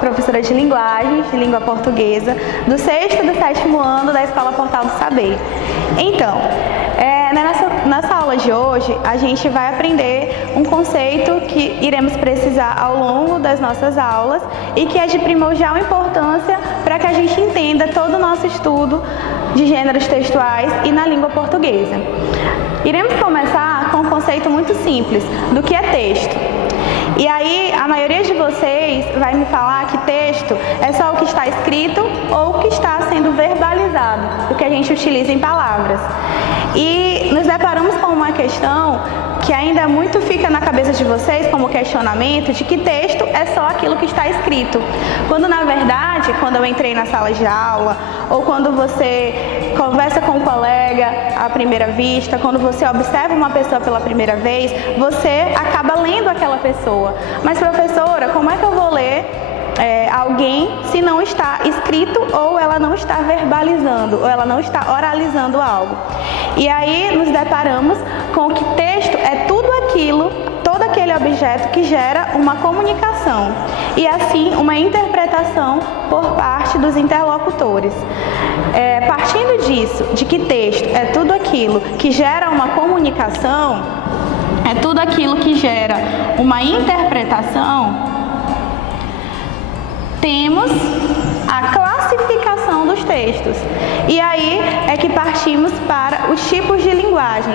professora de linguagem, de língua portuguesa, do 6º e do 7º ano da Escola Portal do Saber. Então, nessa aula de hoje, a gente vai aprender um conceito que iremos precisar ao longo das nossas aulas e que é de primordial importância para que a gente entenda todo o nosso estudo de gêneros textuais e na língua portuguesa. Iremos começar com um conceito muito simples do que é texto. E aí, a maioria de vocês vai me falar que texto é só o que está escrito ou o que está sendo verbalizado, o que a gente utiliza em palavras. E nos deparamos com uma questão que ainda muito fica na cabeça de vocês como questionamento de que texto é só aquilo que está escrito. Quando, na verdade, quando eu entrei na sala de aula, ou quando você conversa com um colega à primeira vista, quando você observa uma pessoa pela primeira vez, você acaba lendo aquela pessoa. Mas, professora, como é que eu vou ler alguém se não está escrito ou ela não está verbalizando, ou ela não está oralizando algo? E aí nos deparamos com que texto é tudo aquilo, todo aquele objeto que gera uma comunicação e assim uma interpretação por parte dos interlocutores. Partindo disso, de que texto é tudo aquilo que gera uma comunicação, é tudo aquilo que gera uma interpretação, temos a classificação dos textos. E aí é que partimos para os tipos de linguagem.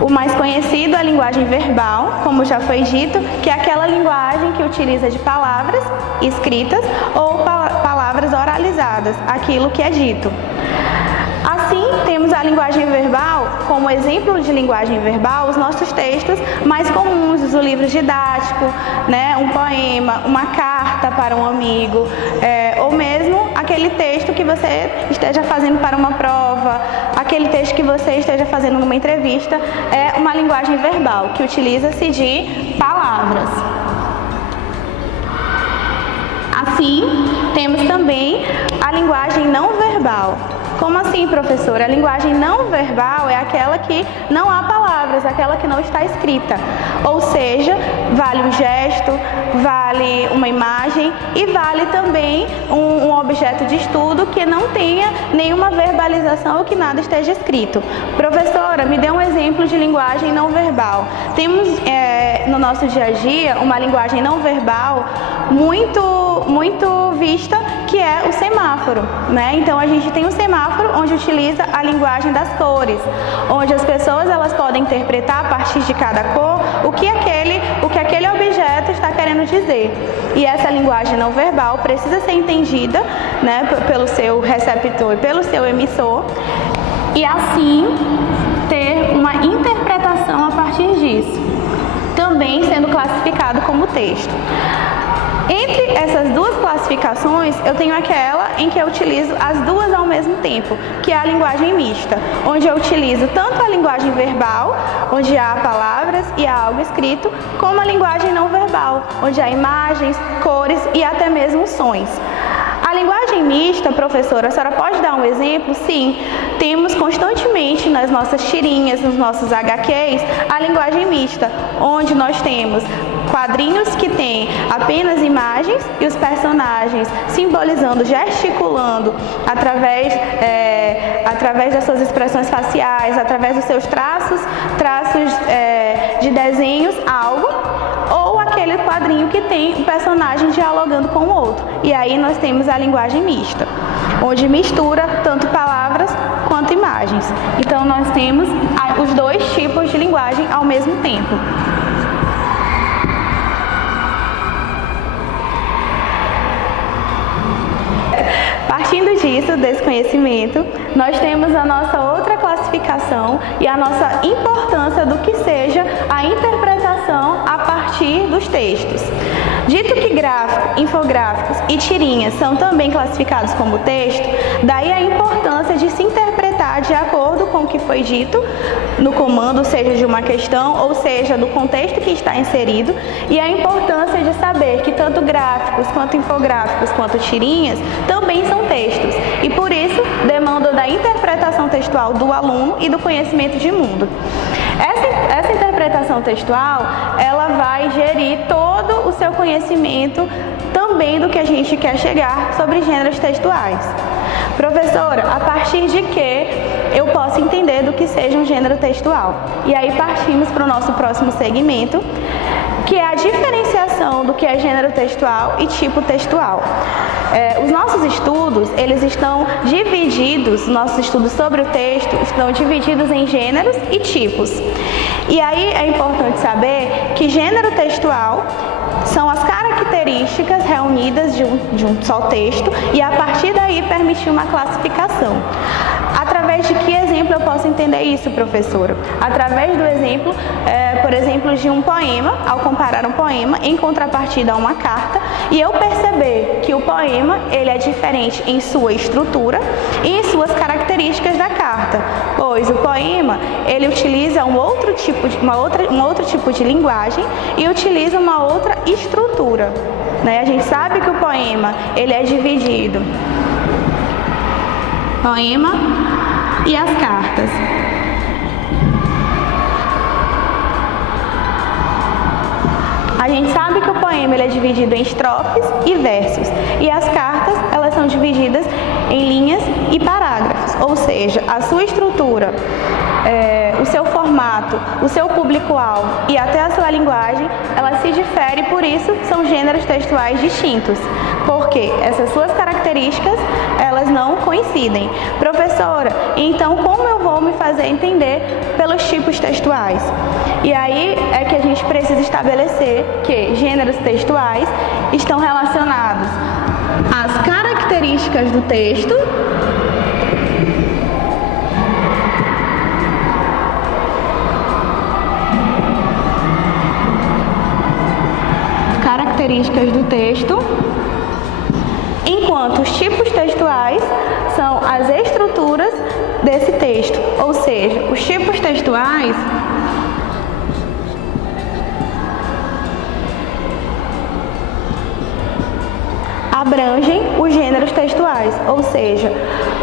O mais conhecido é a linguagem verbal, como já foi dito, que é aquela linguagem que utiliza de palavras escritas ou palavras oralizadas, aquilo que é dito. Assim, temos a linguagem verbal, como exemplo de linguagem verbal, os nossos textos mais comuns, o livro didático, um poema, uma carta para um amigo, ou mesmo aquele texto que você esteja fazendo para uma prova, aquele texto que você esteja fazendo numa entrevista, é uma linguagem verbal, que utiliza-se de palavras. Assim, temos também a linguagem não verbal. Como assim, professora? A linguagem não verbal é aquela que não há palavras, aquela que não está escrita. Ou seja, vale um gesto, vale uma imagem e vale também um objeto de estudo que não tenha nenhuma verbalização ou que nada esteja escrito. Professora, me dê um exemplo de linguagem não verbal. Temos no nosso dia a dia uma linguagem não verbal muito vista, que é o semáforo, Então a gente tem um semáforo onde utiliza a linguagem das cores, onde as pessoas elas podem interpretar a partir de cada cor o que aquele objeto está querendo dizer. E essa linguagem não verbal precisa ser entendida, pelo seu receptor e pelo seu emissor, e assim ter uma interpretação a partir disso, também sendo classificado como texto. Entre essas duas classificações, eu tenho aquela em que eu utilizo as duas ao mesmo tempo, que é a linguagem mista, onde eu utilizo tanto a linguagem verbal, onde há palavras e há algo escrito, como a linguagem não verbal, onde há imagens, cores e até mesmo sons. A linguagem mista, professora, a senhora pode dar um exemplo? Sim, temos constantemente nas nossas tirinhas, nos nossos HQs, a linguagem mista, onde nós temos quadrinhos que têm apenas imagens e os personagens simbolizando, gesticulando através das suas expressões faciais, através dos seus traços de desenhos, algo, ou aquele quadrinho que tem um personagem dialogando com o outro. E aí nós temos a linguagem mista, onde mistura tanto palavras quanto imagens. Então nós temos os dois tipos de linguagem ao mesmo tempo. Partindo disso, desse conhecimento, nós temos a nossa outra classificação e a nossa importância do que seja a interpretação a partir dos textos. Dito que gráfico, infográficos e tirinhas são também classificados como texto, daí a importância de se interpretar de acordo com o que foi dito no comando, seja de uma questão ou seja do contexto que está inserido, e a importância de saber que tanto gráficos, quanto infográficos, quanto tirinhas também são textos, e por isso demandam da interpretação textual do aluno e do conhecimento de mundo. Essa interpretação textual, ela vai gerir todo o seu conhecimento também também do que a gente quer chegar sobre gêneros textuais. Professora, a partir de que eu posso entender do que seja um gênero textual? E aí partimos para o nosso próximo segmento, que é a diferenciação do que é gênero textual e tipo textual. Os nossos estudos, eles estão divididos, nossos estudos sobre o texto estão divididos em gêneros e tipos. E aí é importante saber que gênero textual são as características reunidas de um só texto e a partir daí permitir uma classificação. Através de que exemplo eu posso entender isso, professora? Através do exemplo, por exemplo, de um poema, ao comparar um poema em contrapartida a uma carta, e eu perceber que o poema ele é diferente em sua estrutura e em suas características da carta, pois o poema ele utiliza um outro tipo de linguagem e utiliza uma outra estrutura, né? A gente sabe que o poema ele é dividido poema e as cartas. A gente sabe que o poema ele é dividido em estrofes e versos, e as cartas elas são divididas em linhas e parágrafos, ou seja, a sua estrutura, o seu formato, o seu público-alvo e até a sua linguagem, ela se difere, por isso são gêneros textuais distintos, porque essas suas características elas não coincidem. Professora, então como eu vou me fazer entender pelos tipos textuais? E aí é que a gente precisa estabelecer que gêneros textuais estão relacionados às características do texto enquanto os tipos textuais são as estruturas desse texto, ou seja, os tipos textuais abrangem os gêneros textuais, ou seja,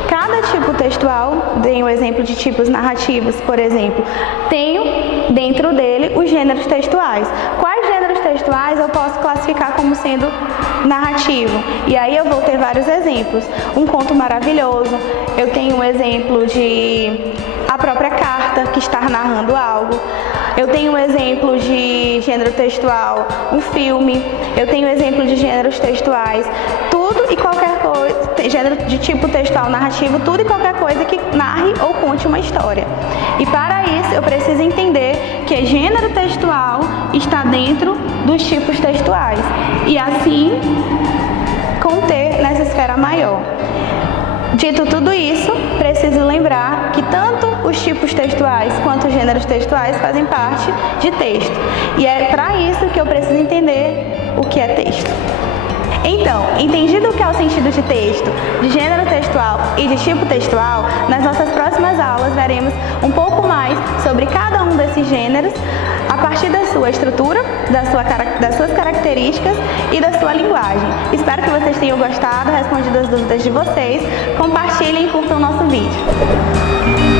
cada tipo textual, dei um exemplo de tipos narrativos, por exemplo, tenho dentro dele os gêneros textuais. Quais gêneros textuais eu posso classificar como sendo narrativo? E aí eu vou ter vários exemplos. Um conto maravilhoso, eu tenho um exemplo de a própria carta que está narrando algo. Eu tenho um exemplo de gênero textual, um filme. Eu tenho um exemplo de gêneros textuais, tudo e qualquer coisa, gênero de tipo textual narrativo, tudo e qualquer coisa que narre ou conte uma história. E para isso eu preciso entender que gênero textual está dentro dos tipos textuais e assim conter nessa esfera maior. Dito tudo isso, preciso lembrar que tanto os tipos textuais quanto os gêneros textuais fazem parte de texto. E é para isso que eu preciso entender o que é texto. Então, entendido o que é o sentido de texto, de gênero textual e de tipo textual, nas nossas próximas aulas veremos um pouco mais sobre cada um desses gêneros a partir da sua estrutura, das suas características e da sua linguagem. Espero que vocês tenham gostado, respondido as dúvidas de vocês. Compartilhem e curtam o nosso vídeo.